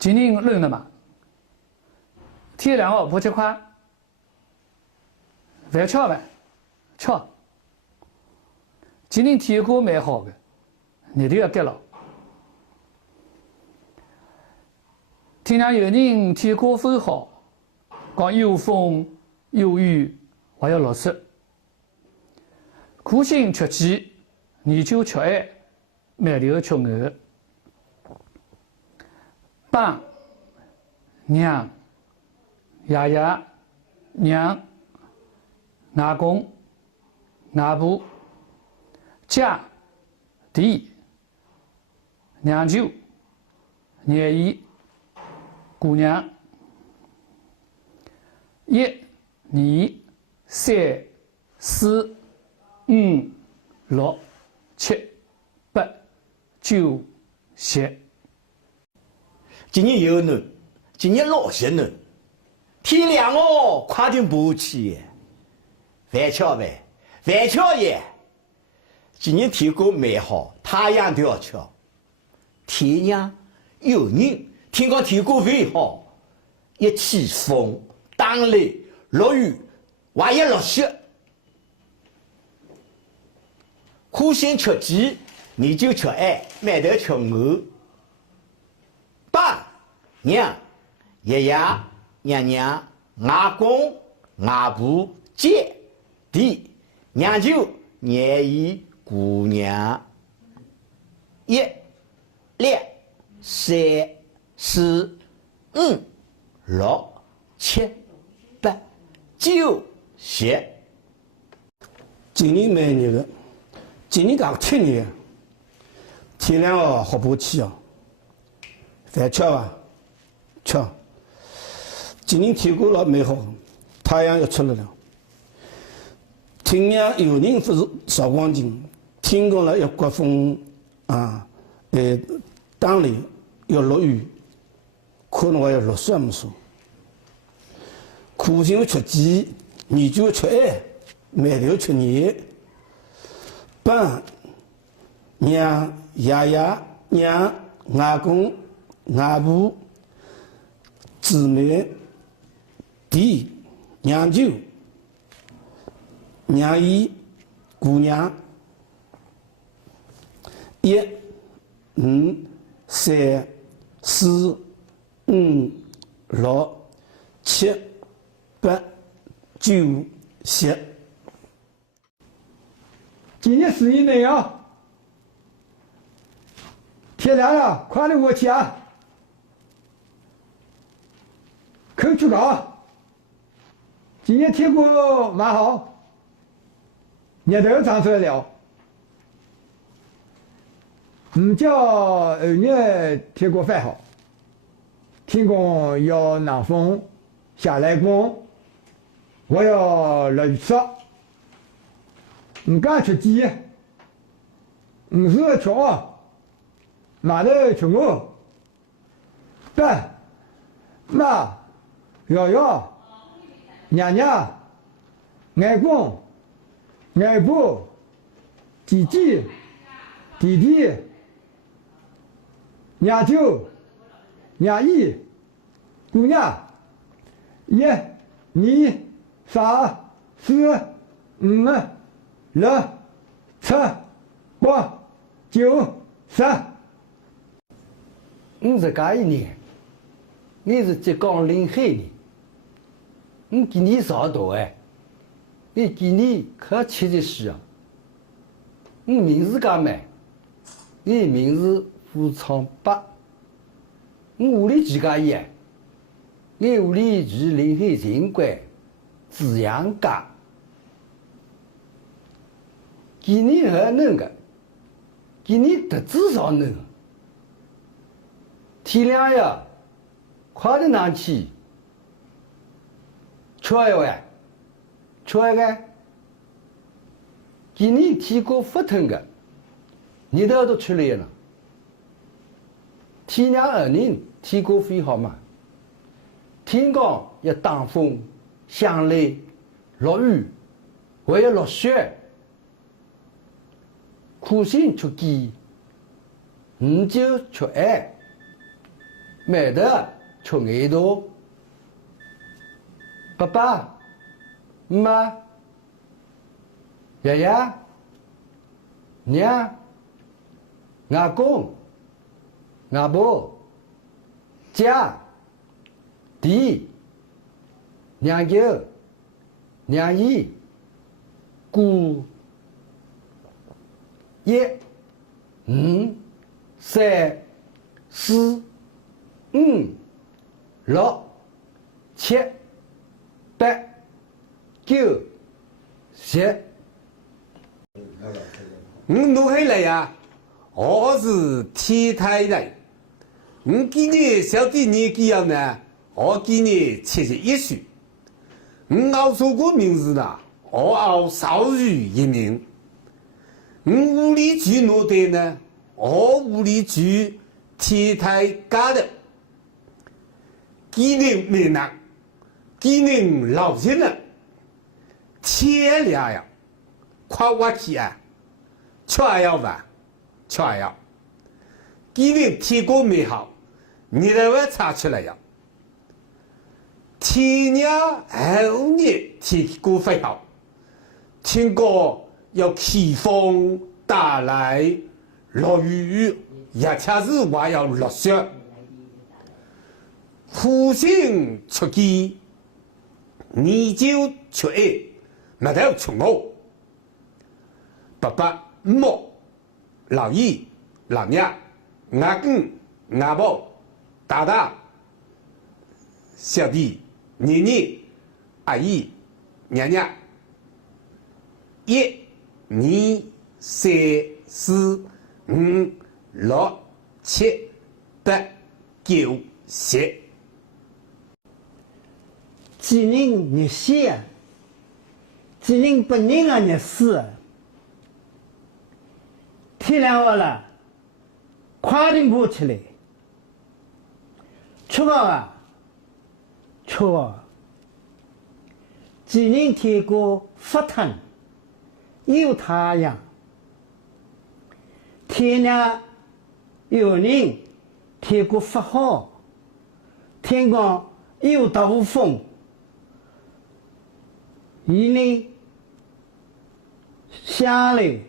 今年冷了嘛，天凉哦，不吃快，饭吃呗，吃。今年天气蛮好的，日头也热了。听讲有人天气非好，讲有风有雨，还要落雪。苦心吃鸡，研究吃咸，埋头吃鹅。爸、娘、爷爷、娘、外公、外婆、姐、弟、娘舅、廿姨、姑娘，一、二、三、四、五、六、七、八、九、十。今年又冷，今年老些冷，天凉哦，快点不起。饭吃呗，饭吃也。今年天气蛮好，太阳都要吃。天凉有人听讲天气非好，一起风、打雷、落雨，还要落雪。苦心吃鸡，你就吃咸，埋头吃鹅。爸、娘、爷爷、娘娘、外公、外婆、姐、弟、娘舅、廿姨、姑娘，一、二、三、四、五、六、七、八、九、十。今年蛮热的，今年刚7年，天凉哦，好不起哦。饭吃吧，吃。今年天气老蛮好，太阳要出来了。听讲有人不是韶光景，听讲了要刮风啊，打雷要落雨，可能还要落雪么说。苦心吃鸡，研究吃咸，埋头吃热。爸、娘、爷爷、娘、外公、外婆、姊妹、弟、娘舅、娘姨、姑娘，一、二、三、四、五、六、七、八、九、十。今年4年内啊，天凉了，快点过去啊！口去搞，今年天气蛮好，日头长出来了。唔叫2月天气反好，天公要南风下来光，我要落雨雪。唔敢吃鸡，唔是吃啊，买头吃鹅。爸、妈、瑶瑶、娘娘、外公、外婆、姐姐、弟弟、娘舅、娘姨、姑娘，一、二、三、四、5、6、7、8、9、10。我是这一年，我是浙江临海人。我今年上大哎，我今年可7的时啊。我名字讲嘛，我名字胡昌八。我屋里几家人？我屋里住临海城关紫阳街。今年还冷个，今年特子上冷。天凉呀，快点拿起。吃一碗，吃一个。今年天气不疼个，日头都出来了。天凉2年天气非好嘛，天讲要打风、响雷、落雨，还要落雪。苦心吃鸡，你就吃咸，买的吃挨多。爸爸、妈、爷爷、娘、阿公、阿婆、家、弟、娘舅、娘姨、姑、一、五、三、四、五、六、七、八、九、十。我弄起来呀，我是天台人。我今年小弟年纪了呢，我今年71岁。我熬出个名字呢，我熬少于一名。我屋里住哪队呢？我屋里住天台家的。今年没呢，今年老些呢，天亮呀，快我去啊！吃药吧，吃药。今年天公没好，你来我查出来呀。前年后年天公不好，听说要起风打雷落雨，也恰是还要落雪。父亲出鸡，你就出爱，没得出我。爸爸。母、老姨、老娘、阿公、阿婆、大大、小弟、妮妮、阿姨、娘娘，一、二、三、四、五、六、七、八、九、十。几人日死啊？几人不人啊日死啊？天亮了，快点爬起来，吃饱啊，吃饱。几人天光发烫，有太阳，天亮有人天光发好，天光有大风，一年下来。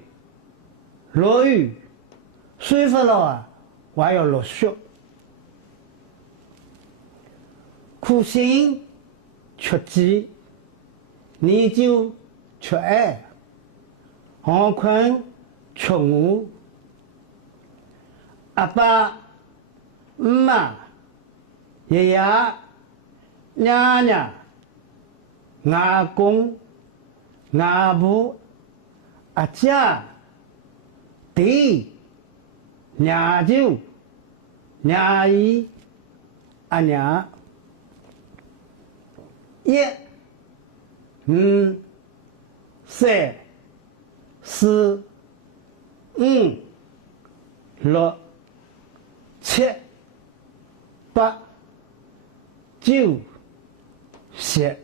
落雨，水不了啊，还要落雪。苦心吃鸡，你就吃爱；寒困吃我。阿爸、妈、爷爷、娘娘、阿公、阿婆、阿姐。弟、娘舅、娘姨、阿娘，一、五、三、四、五、六、七、八、九、十。